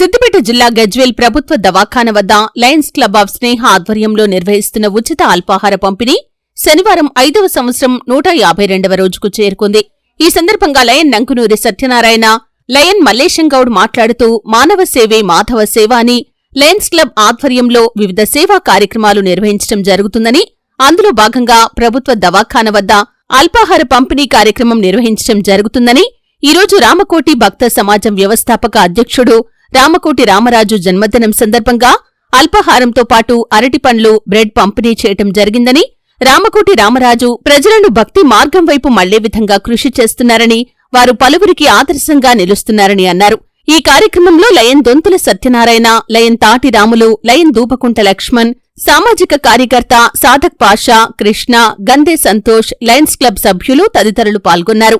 సిద్దిపేట జిల్లా గజ్వేల్ ప్రభుత్వ దవాఖాన వద్ద లయన్స్ క్లబ్ ఆఫ్ స్నేహ ఆధ్వర్యంలో నిర్వహిస్తున్న ఉచిత అల్పాహార పంపిణీ శనివారం ఐదవ సంవత్సరం నూట యాభై రెండవ రోజుకు చేరుకుంది. ఈ సందర్భంగా లయన్ నంకునూరి సత్యనారాయణ లయన్ మల్లేశంగౌడ్ మాట్లాడుతూ మానవ సేవే మాధవ సేవ అని లయన్స్ క్లబ్ ఆధ్వర్యంలో వివిధ సేవా కార్యక్రమాలు నిర్వహించడం జరుగుతుందని అందులో భాగంగా ప్రభుత్వ దవాఖాన వద్ద అల్పాహార పంపిణీ కార్యక్రమం నిర్వహించడం జరుగుతుందని ఈరోజు రామకోటి భక్త సమాజం వ్యవస్థాపక అధ్యక్షుడు రామకోటి రామరాజు జన్మదినం సందర్భంగా అల్పాహారంతో పాటు అరటిపండ్లు బ్రెడ్ పంపిణీ చేయటం జరిగిందని రామకోటి రామరాజు ప్రజలను భక్తి మార్గం వైపు మళ్ళే విధంగా కృషి చేస్తున్నారని వారు పలువురికి ఆదర్శంగా నిలుస్తున్నారని అన్నారు. ఈ కార్యక్రమంలో లయన్ దొంతుల సత్యనారాయణ లయన్ తాటి రాములు లయన్ దూపకుంట లక్ష్మణ్ సామాజిక కార్యకర్త సాధక్ పాషా కృష్ణ గందే సంతోష్ లయన్స్ క్లబ్ సభ్యులు తదితరులు పాల్గొన్నారు.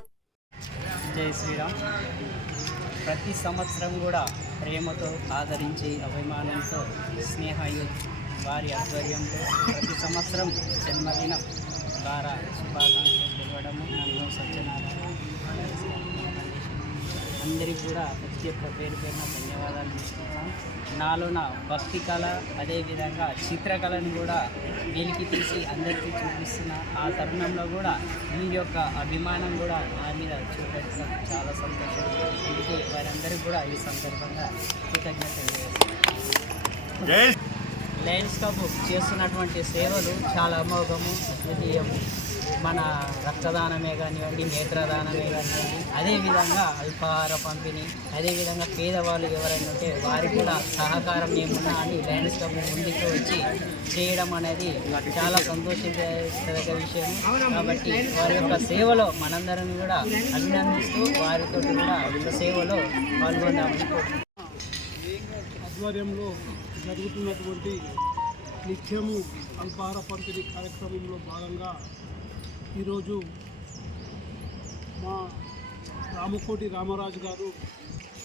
ప్రతి సంవత్సరం కూడా ఆదరించి అభిమానంతో స్నేహయుత్ వారి ఆధ్వర్యంలో ప్రతి సంవత్సరం జన్మదిన ద్వారా శుభాకాంక్షలు తెలవడము నన్ను సత్యనారాయణ. అందరికీ కూడా ప్రతి ఒక్క పేరు పేరున ధన్యవాదాలు తీసుకుంటాం నాలోన భక్తి కళ అదేవిధంగా చిత్రకళను కూడా వెలికి తీసి అందరికీ చూపిస్తున్న ఆ తరుణంలో కూడా మీ యొక్క అభిమానం కూడా నా మీద చూపించడం చాలా సంతోషం. అందుకే వారందరికీ కూడా ఈ సందర్భంగా కృతజ్ఞతలు లయన్స్ క్లబ్ చేస్తున్నటువంటి సేవలు చాలా అమోఘము అద్వితీయము మన రక్తదానమే కానివ్వండి నేత్రదానమే కానివ్వండి అదేవిధంగా అల్పాహార పంపిణీ అదేవిధంగా పేదవాళ్ళు ఎవరైనా ఉంటే వారికి కూడా సహకారం ఏమున్నా అని లయన్స్ క్లబ్ ముందుకు వచ్చి చేయడం అనేది చాలా సంతోషించదగ్గ విషయం కాబట్టి వారి యొక్క సేవలో మనందరం కూడా అభినందిస్తూ వారితో కూడా సేవలో పాల్గొందామని ఆధ్వర్యంలో జరుగుతున్నటువంటి నిత్యము అల్పాహార పంపిణీ కార్యక్రమంలో భాగంగా ఈరోజు మా రామకోటి రామరాజు గారు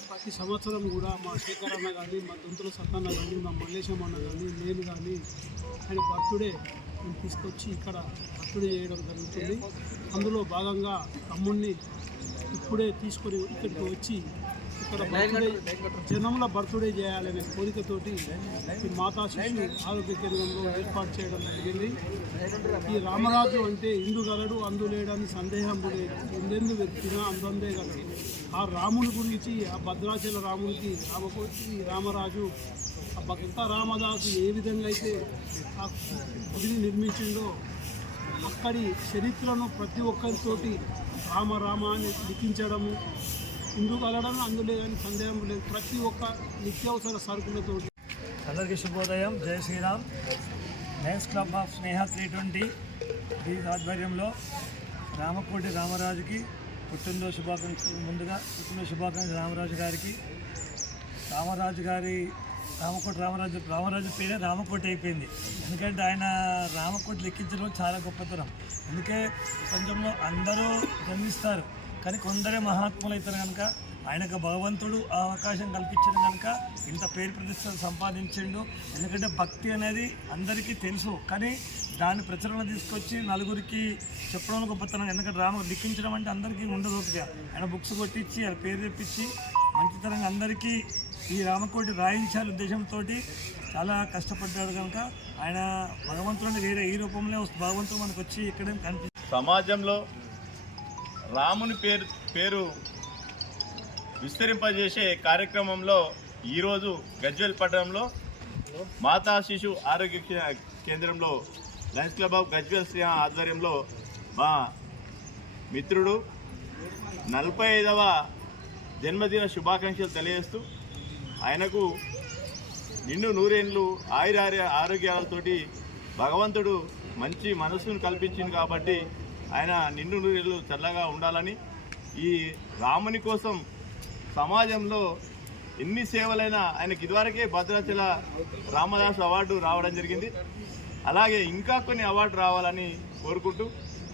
ప్రతి సంవత్సరం కూడా మా శేఖర్ అన్న కానీ మా దొంతుల సత్తన్న కానీ మా మల్లేశం అన్న కానీ నేను కానీ ఆయన బర్త్డే మేము తీసుకొచ్చి ఇక్కడ బర్త్డే చేయడం జరుగుతుంది. అందులో భాగంగా తమ్ముడిని ఇప్పుడే తీసుకొని ఇక్కడికి వచ్చి ఇక్కడ జనంలో బర్త్డే చేయాలనే కోరికతోటి మాతా శిశు ఆరోగ్య కేంద్రంలో ఏర్పాటు చేయడం జరిగింది. ఈ రామరాజు అంటే ఇందుగలడు అందులేడని సందేహం లేదు ఎందెందు వ్యక్తినా అందందే గలడు. ఆ రాముని గురించి ఆ భద్రాచల రామునికి రామకోటి రామరాజు ఆ భక్త రామదాసు ఏ విధంగా అయితే ఆ గుడిని నిర్మించిందో అక్కడి చరిత్రను ప్రతి ఒక్కరితోటి రామ రామ అని లిఖించడము ఇందుకు వెళ్ళడం అందులో కానీ సందేహం లేదు. ప్రతి ఒక్క నిత్యావసర సరుకులతోటి అందరికీ శుభోదయం. జై Sriram. Lions club of Sneha three twenty దీని ఆధ్వర్యంలో రామకోటి రామరాజుకి పుట్టినరోజు శుభాకాంక్షలు. ముందుగా పుట్టినరోజు శుభాకాంక్షలు రామరాజు గారికి. రామరాజు గారి రామకోటి రామరాజు రామరాజు పేరే రామకోటి అయిపోయింది. ఎందుకంటే ఆయన రామకోటి లెక్కించడం చాలా గొప్పతనం. అందుకే ప్రపంచంలో అందరూ జన్మిస్తారు. కానీ కొందరే మహాత్ములు అవుతారు కనుక ఆయనకు భగవంతుడు ఆ అవకాశం కల్పించడం కనుక ఇంత పేరు ప్రతిష్టలు సంపాదించిండు. ఎందుకంటే భక్తి అనేది అందరికీ తెలుసు. కానీ దాని ప్రచురణ తీసుకొచ్చి నలుగురికి చెప్పడం గొప్పతనం. ఎందుకంటే రామ లిఖించడం అంటే అందరికీ ఉండదు ఓపిక. ఆయన బుక్స్ కొట్టించి ఆయన పేరు తెప్పించి మంచితనంగా అందరికీ ఈ రామకోటి రాయించాలి ఉద్దేశంతో చాలా కష్టపడ్డాడు కనుక ఆయన భగవంతుడు వేరే ఈ రూపంలో భగవంతుడు మనకు వచ్చి ఇక్కడ కనిపి సమాజంలో రాముని పేరు పేరు విస్తరింపజేసే కార్యక్రమంలో ఈరోజు గజ్వెల్ పట్టణంలో మాతా శిశు ఆరోగ్య కేంద్రంలో lions club of Gajwel Shri ఆధ్వర్యంలో మా మిత్రుడు నలభై ఐదవ జన్మదిన శుభాకాంక్షలు తెలియజేస్తూ ఆయనకు నిండు నూరేండ్లు ఆయుర ఆరోగ్యాలతోటి భగవంతుడు మంచి మనసును కల్పించింది కాబట్టి ఆయన నిండు నీళ్ళు చల్లగా ఉండాలని ఈ రాముని కోసం సమాజంలో ఎన్ని సేవలైనా ఆయనకి ఇదివరకే భద్రాచల రామదాస్ అవార్డు రావడం జరిగింది. అలాగే ఇంకా కొన్ని అవార్డు రావాలని కోరుకుంటూ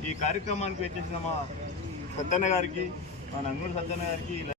ఈ కార్యక్రమానికి వచ్చేసిన మా సత్యన్న గారికి మా నంగూరు సత్యన్న గారికి